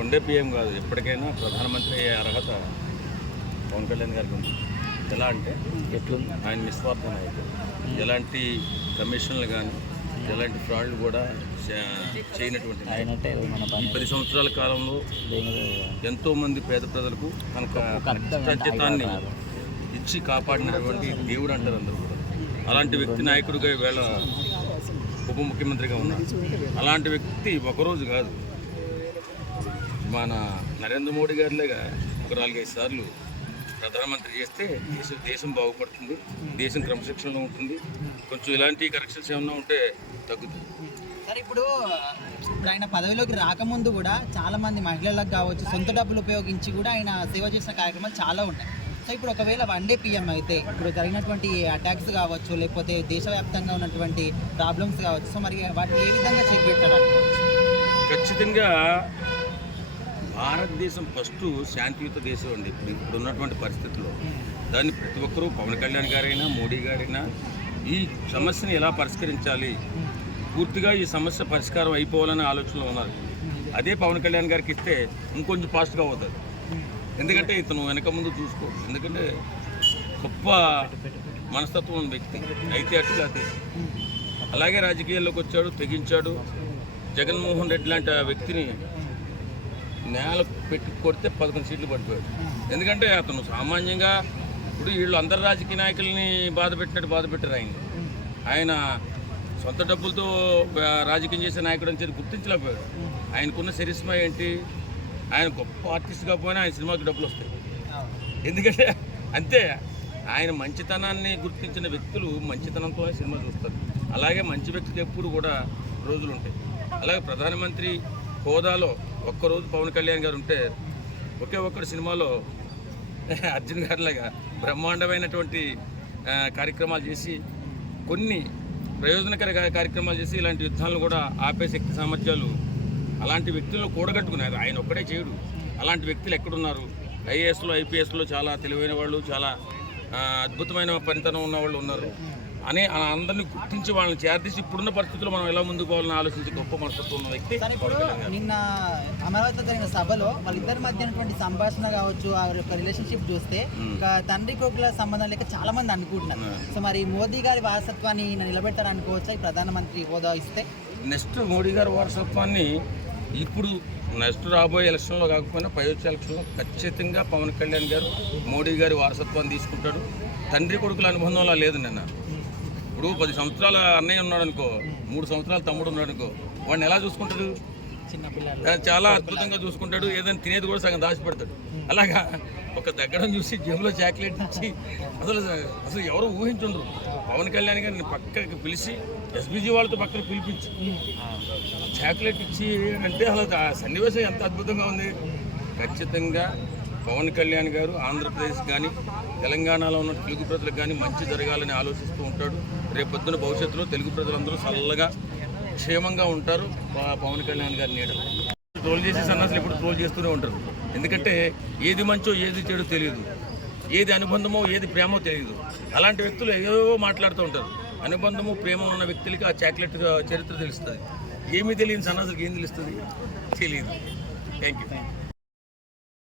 ఉండే పిఎం కాదు. ఎప్పటికైనా ప్రధానమంత్రి అయ్యే అర్హత పవన్ కళ్యాణ్ గారికి ఉంది. ఎలా అంటే ఎట్లుంది? ఆయన నిస్వార్థ నాయకుడు ఎలాంటి కమిషన్లు కానీ ఎలాంటి ఫ్రాడ్లు కూడా చేయనటువంటి ఈ పది సంవత్సరాల కాలంలో దేని ఎంతో మంది పేద ప్రజలకు కష్టాన్ని ఆగిపోరాదు. ఇచ్చి కాపాడినటువంటి దేవుడు అంటారు అందరూ కూడా. అలాంటి వ్యక్తి నాయకుడిగా ఈవేళ ఉప ముఖ్యమంత్రిగా ఉన్నారు. అలాంటి వ్యక్తి ఒకరోజు కాదు. మన నరేంద్ర మోడీ గారిలాగా ఒక నాలుగైదు సార్లు ప్రధానమంత్రి చేస్తే దేశం దేశం బాగుపడుతుంది దేశం క్రమశిక్షణలో ఉంటుంది. కొంచెం ఇలాంటి కరెక్షన్స్ ఏమన్నా ఉంటే తగ్గుతుంది. సరే ఇప్పుడు ఇప్పుడు ఆయన పదవిలోకి రాకముందు కూడా చాలా మంది మహిళలకు కావచ్చు సొంత డబ్బులు ఉపయోగించి కూడా ఆయన సేవ చేసిన కార్యక్రమాలు చాలా ఉన్నాయి. సో ఇప్పుడు ఒకవేళ వన్ డే పిఎం అయితే ఇప్పుడు జరిగినటువంటి అటాక్స్ కావచ్చు లేకపోతే దేశవ్యాప్తంగా ఉన్నటువంటి ప్రాబ్లమ్స్ కావచ్చు సో మరి వాటిని ఏ విధంగా అనుకోవచ్చు ఖచ్చితంగా భారతదేశం ఫస్ట్ శాంతియుత దేశం అండి. ఇప్పుడు ఇప్పుడు ఉన్నటువంటి పరిస్థితుల్లో దాన్ని ప్రతి ఒక్కరూ పవన్ కళ్యాణ్ గారైనా మోడీ గారైనా ఈ సమస్యని ఎలా పరిష్కరించాలి? పూర్తిగా ఈ సమస్య పరిష్కారం అయిపోవాలనే ఆలోచనలో ఉన్నారు. అదే పవన్ కళ్యాణ్ గారికి ఇస్తే ఇంకొంచెం ఫాస్ట్గా అవుతుంది ఎందుకంటే ఇతను వెనక ముందు చూసుకో. ఎందుకంటే గొప్ప మనస్తత్వం వ్యక్తి అయితే అటు కాదు అలాగే రాజకీయాల్లోకి వచ్చాడు తెగించాడు. జగన్మోహన్ రెడ్డి లాంటి వ్యక్తిని నేల పెట్టి కొడితే పదకొండు సీట్లు పడిపోయాడు. ఎందుకంటే అతను సామాన్యంగా ఇప్పుడు వీళ్ళు అందరు రాజకీయ నాయకుల్ని బాధ పెట్టినట్టు బాధ పెట్టారు ఆయన ఆయన సొంత డబ్బులతో రాజకీయం చేసే నాయకుడు అని చెప్పి గుర్తించలేకపోయాడు. ఆయనకున్న చరిస్మా ఏంటి? ఆయన గొప్ప ఆర్టిస్ట్గా పోయినా ఆయన సినిమాకి డబ్బులు వస్తాయి. ఎందుకంటే అంతే ఆయన మంచితనాన్ని గుర్తించిన వ్యక్తులు మంచితనంతోనే సినిమా చూస్తారు. అలాగే మంచి వ్యక్తికి ఎప్పుడు కూడా రోజులు ఉంటాయి అలాగే ప్రధానమంత్రి హోదాలో ఒక్కరోజు పవన్ కళ్యాణ్ గారు ఉంటే ఒకే ఒక్కడు సినిమాలో అర్జున్ గారిలాగా బ్రహ్మాండమైనటువంటి కార్యక్రమాలు చేసి కొన్ని ప్రయోజనకర కార్యక్రమాలు చేసి ఇలాంటి యుద్ధాలను కూడా ఆపే శక్తి సామర్థ్యాలు అలాంటి వ్యక్తులను కూడగట్టుకున్నారు. ఆయన ఒక్కడే చేయడు. అలాంటి వ్యక్తులు ఎక్కడున్నారు? ఐఏఎస్లో ఐపీఎస్లో చాలా తెలివైన వాళ్ళు చాలా అద్భుతమైన పనితనం ఉన్న వాళ్ళు ఉన్నారు. అనే అందరినీ గుర్తించి వాళ్ళని చేర్తీసి ఇప్పుడున్న పరిస్థితుల్లో మనం ఎలా ముందుకు పోవాలని ఆలోచించి గొప్ప మనస్తత్వం ఉన్న వ్యక్తి. నిన్న అమరావతిలో జరిగిన సభలో వాళ్ళిద్దరి మధ్య సంభాషణ కావచ్చు ఆ యొక్క రిలేషన్షిప్ చూస్తే తండ్రి కొడుకుల సంబంధం లేక చాలా మంది అనుకుంటున్నారు సో మరి మోదీ గారి వారసత్వాన్ని నిలబెడతారు అనుకోవచ్చా ఈ ప్రధానమంత్రి హోదా ఇస్తే? నెక్స్ట్ మోడీ గారి వారసత్వాన్ని ఇప్పుడు నెక్స్ట్ రాబోయే ఎలక్షన్లో కాకపోయినా పై వచ్చే ఎలక్షన్లో ఖచ్చితంగా పవన్ కళ్యాణ్ గారు మోడీ గారి వారసత్వాన్ని తీసుకుంటాడు. తండ్రి కొడుకుల అనుబంధంలా లేదు నిన్న. ఇప్పుడు పది సంవత్సరాల అన్నయ్య ఉన్నాడు అనుకో మూడు సంవత్సరాల తమ్ముడు ఉన్నాడు అనుకో వాడిని ఎలా చూసుకుంటాడు? చాలా అద్భుతంగా చూసుకుంటాడు ఏదైనా తినేది కూడా సగం దాచిపెడతాడు. అలాగా ఒక దగ్గడం చూసి జేబులో చాక్లెట్ ఇచ్చి అసలు అసలు ఎవరు ఊహించుండ్రు. పవన్ కళ్యాణ్ గారిని పక్కకి పిలిచి ఎస్బీజీ వాళ్ళతో పక్కన పిలిపించి చాక్లెట్ ఇచ్చి అంటే అసలు ఆ సన్నివేశం ఎంత అద్భుతంగా ఉంది. ఖచ్చితంగా పవన్ కళ్యాణ్ గారు ఆంధ్రప్రదేశ్ కానీ తెలంగాణలో ఉన్న తెలుగు ప్రజలకు కానీ మంచి జరగాలని ఆలోచిస్తూ ఉంటాడు. రేపొద్దున భవిష్యత్తులో తెలుగు ప్రజలందరూ చల్లగా క్షేమంగా ఉంటారు. పవన్ కళ్యాణ్ గారి నీడలు ట్రోల్ చేసే సన్నాసులు ఇప్పుడు ట్రోల్ చేస్తూనే ఉంటారు. ఎందుకంటే ఏది మంచో ఏది చెడు తెలియదు. ఏది అనుబంధమో ఏది ప్రేమో తెలియదు. అలాంటి వ్యక్తులు ఏవేవో మాట్లాడుతూ ఉంటారు. అనుబంధము ప్రేమ ఉన్న వ్యక్తులకి ఆ చాక్లెట్ చరిత్ర తెలుస్తుంది. ఏమీ తెలియని సన్నాసులకి ఏం తెలుస్తుంది? తెలియదు. Thank you